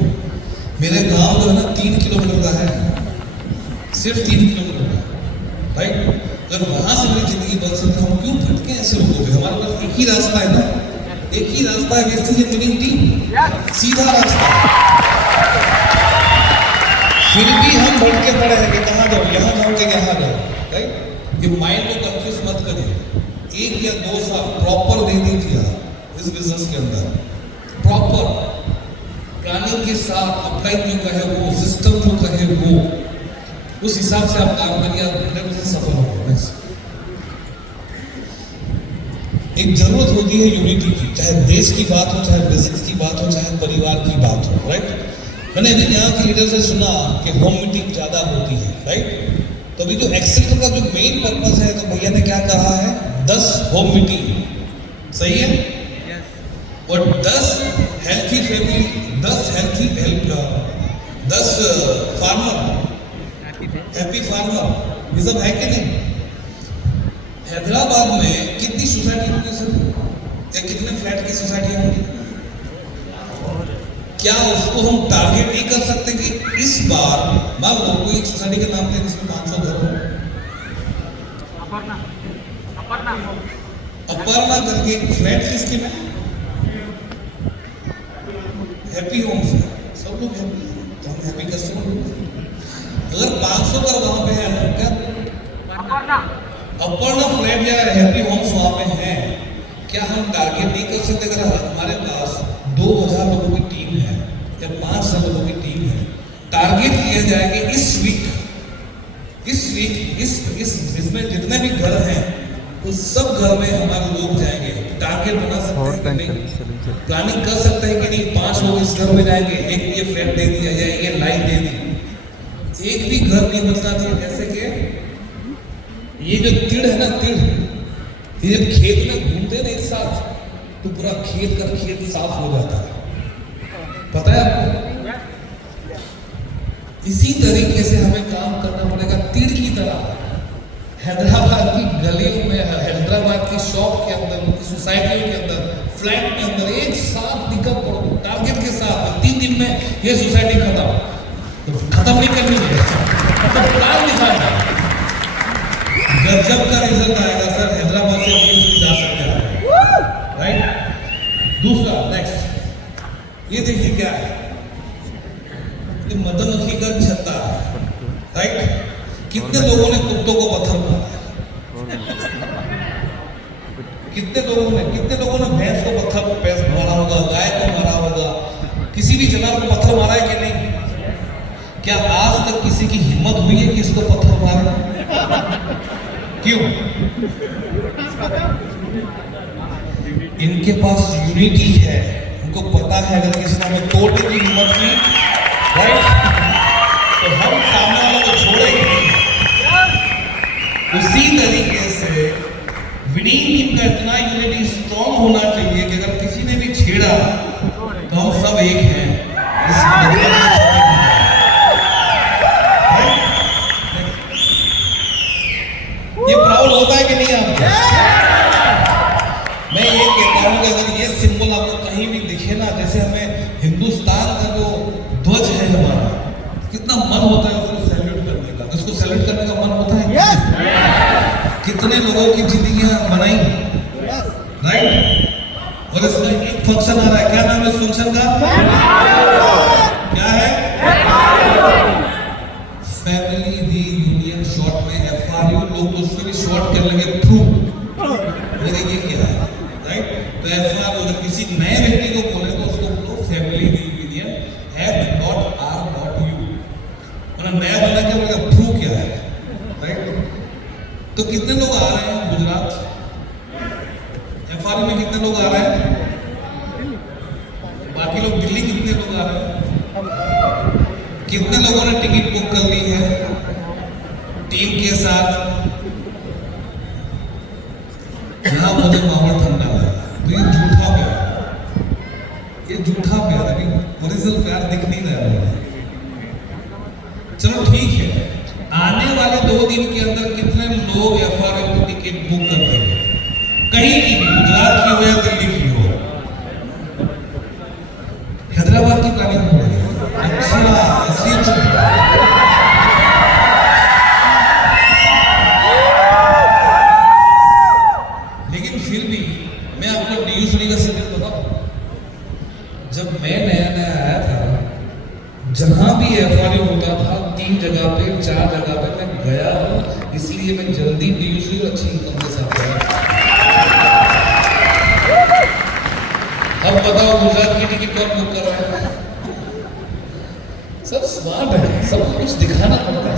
मेरे गांव जो है ना 3 किलोमीटर का है, सिर्फ 3 किलोमीटर का, राइट? अगर वहां से मेरी जिंदगी बन सकती है, हम क्यों भटके ऐसे लोगों पे? हमारे पास एक ही रास्ता है ना, एक ही रास्ता है, वेस्टेज विनिंग टीम, सीधा रास्ता। फिर भी हम भटके पड़े हैं कि कहाँ जाओ, यहाँ जाओ कि यहाँ जाओ। राइट? ये माइंड को कंफ्यूज मत करिए। 1 या 2 साल प्रॉपर दे दीजिए इस बिजनेस के अंदर, प्रॉपर प्लानिंग के साथ, अपलाइन जो कहे वो, सिस्टम जो कहे वो, उस हिसाब से आप काम करिए, आप 100% सफल होंगे। एक जरूरत होती है यूनिटी की, चाहे देश की बात हो, चाहे बिजनेस की बात हो, चाहे परिवार की बात हो। राइट? मैंने अभी यहाँ के लीडर से सुना कि होम मीटिंग ज्यादा होती है। राइट? तो अभी जो एक्सेल का जो मेन पर्पस है, तो भैया ने क्या कहा है, 10 होम मीटिंग, सही है? और 10 healthy family, 10 healthy 10 farmer, happy farmer, ये सब है कि नहीं? हैदराबाद में कितनी सोसाइटी होगी सर, या कितने फ्लैट की सोसाइटी होगी? क्या उसको हम टारगेट नहीं कर सकते कि इस बार मान लो कोई एक सोसाइटी का नाम है जिसमें 500 घर हो, अपर्णा करके फ्लैट किसके में, हैप्पी होम्स, सब लोग हैप्पी, तो हम हैप्पी कस्टमर। अगर 500 घर वहां पे है, क्या अपर्णा फ्लैट या हैप्पी होम्स वहाँ पे हैं, क्या हम टारगेट नहीं कर सकते? अगर हमारे पास 2000 लोगों की टीम है या 5000 लोगों की टीम है, टारगेट किया जाए कि इस वीक इसमें जितने भी घर हैं उस सब घर में हमारे लोग जाएंगे। टारगेट बना सकते हैं कि नहीं? प्लानिंग कर सकते हैं कि नहीं? 5 लोग इस घर में जाएंगे, एक ये फ्लैट दे दिया जाए, ये लाइट दे दी, एक भी घर नहीं बचना चाहिए। जैसे कि ये जो तिड़ है ना, तिड़, ये जब खेत में घूमते हैं ना एक साथ, तो पूरा खेत साफ हो जाता है, पता है आपको? इसी तरीके से हमें काम करना पड़ेगा तीर की तरह। हैदराबाद की गलियों में, हैदराबाद की शॉप के अंदर, उनकी सोसाइटियों के अंदर, फ्लैट के अंदर एक साथ निकल पड़ो टारगेट के साथ। 3 दिन में ये सोसाइटी खत्म नहीं करनी है, तो प्लान दिखाना। गजब का रिजल्ट आएगा सर। हैदराबाद से जा सकते हैं, राइट? दूसरा, नेक्स्ट, ये देखिए क्या है, मधुमक्खी का छत्ता, राइट? कितने लोगों ने कुत्तों को पत्थर मारा? कितने लोगों ने भैंस को पत्थर मारा होगा, गाय को मारा होगा, किसी भी जानवर को पत्थर मारा है कि नहीं? क्या आज तक किसी की हिम्मत हुई है कि इसको पत्थर मारे? क्यों? इनके पास यूनिटी है, उनको पता है अगर किसी ने हमें तोड़ने की हिम्मत की, राइट, तो हम सामने वालों को छोड़ेंगे नहीं। उसी तरीके से विनिंग टीम का इतना यूनिटी स्ट्रॉन्ग होना चाहिए कि अगर किसी ने भी छेड़ा तो हम सब एक हैं। इस ये प्राउड होता है कि नहीं आपको? मैं ये कहता हूं कि अगर ये सिंबल आपको कहीं भी दिखे ना, जैसे हमें हिंदुस्तान का जो ध्वज है हमारा, कितना मन होता है उसको सैल्यूट करने का। इसको सैल्यूट करने का मन होता है? yes! कितने लोगों की जिंदगियां बनाई, राइट? और इसमें एक फंक्शन आ रहा है, क्या नाम है इस फंक्शन का? क्या है? Family reunion. शॉर्ट में FRU, लोग उसमें भी शॉर्ट कर लेंगे थ्रू। ये क्या है, राइट? तो FRU अगर किसी नए व्यक्ति को बोले तो उसको बोलो फैमिली रीयूनियन, F.R.U। मतलब नया बना क्या बोलेगा, थ्रू क्या है, राइट? तो कितने लोग आ रहे हैं गुजरात? FRU में कितने लोग आ रहे हैं? बाकी लोग दिल्ली कितने लोग आ रहे हैं? कितने लोगों ने टिकट बुक कर ली है टीम के साथ? यहां मुझे माहौल ठंडा लगा। तो ये झूठा प्यार है, ओरिजिनल प्यार दिख नहीं रहा है। चलो ठीक है, आने वाले 2 दिन के अंदर कितने लोग FRU की टिकट बुक कर देंगे? कहीं की भी, गुजरात की हो या दिल्ली की हो। हैदराबाद की प्लानिंग हो रही है। अच्छा, इसलिए लेकिन फिर भी मैं आपको DU3 का सीक्रेट बताऊं। जब मैं नया आया था, जहां भी FRU होता था 3 जगह पे 4 जगह पे मैं गया हूं, इसलिए मैं जल्दी DU3 अच्छी इनकम के साथ गया। अब बताओ गुजरात की टिकट कौन बुक कर रहा है? सब स्मार्ट है, सब कुछ दिखाना पड़ता है।